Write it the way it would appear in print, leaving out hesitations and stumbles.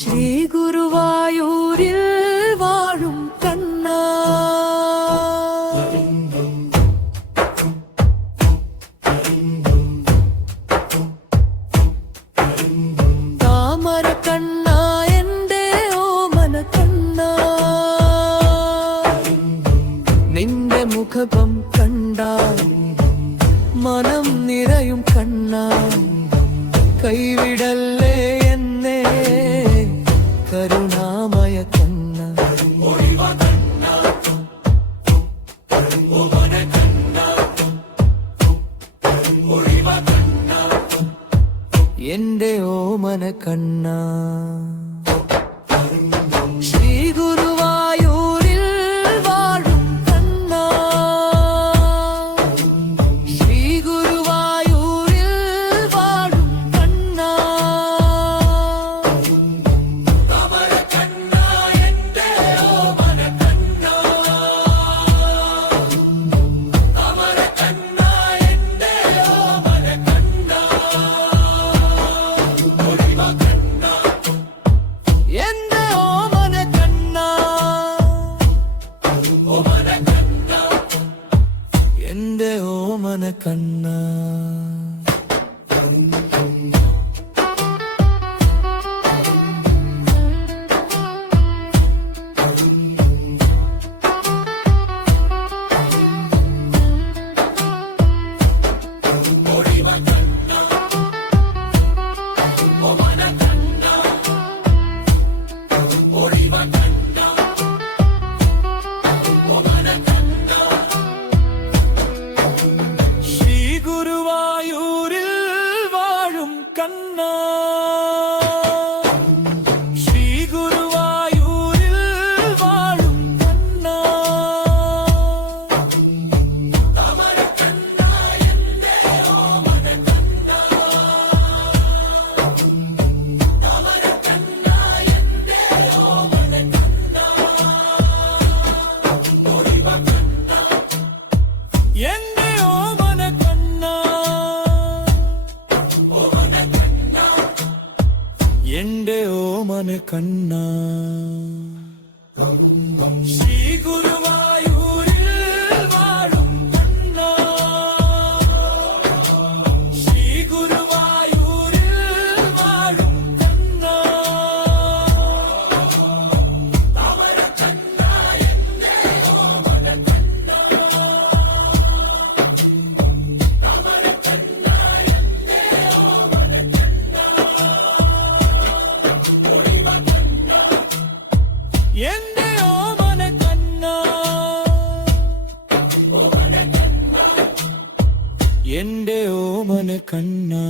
ശ്രീ ഗുരുവായൂരിൽ വാഴും കണ്ണാ, താമര കണ്ണാ എന്റെ ഓമന കണ്ണാ, നിന്റെ മുഖം കണ്ടാൽ മനം നിറയും കണ്ണാ, കൈവിടല്ലേ എന്നെ കരുണാമയ കണ്ണ. എന്റെ ഓമന കണ്ണ. ശ്രീ ഗുരുവായൂരിൽ വാഴും കണ്ണാ, ശ്രീ ഗുരുവായൂരിൽ വാഴും കണ്ണാ, താമര കണ്ണാ എന്റെ ഓമന കണ്ണാ, താമര കണ്ണാ എന്റെ ഓമന കണ്ണാ, എന്റെ ഓമന കണ്ണാ, എന്റെ ഓമന കണ്ണാ. ശ്രീ ഗുരുവായൂരിൽ വാഴും കണ്ണാ, ശ്രീ ഗുരുവായൂരിൽ വാഴും കണ്ണാ, താമര കണ്ണാ എന്റെ ഓമന കണ്ണാ, താമര കണ്ണാ എന്റെ ഓമന കണ്ണാ, എന്റെ ഓമന കണ്ണാ, എന്റെ ഓമന കണ്ണാ. ശ്രീ ഗുരുവായൂരിൽ വാഴും കണ്ണാ, ശ്രീ ഗുരുവായൂരിൽ വാഴും കണ്ണാ, താമര കണ്ണാ എന്റെ ഓമന കണ്ണാ, താമര കണ്ണാ എന്റെ ഓമന കണ്ണാ, എന്റെ ഓമന കണ്ണാ, എന്റെ ഓമന കണ്ണാ.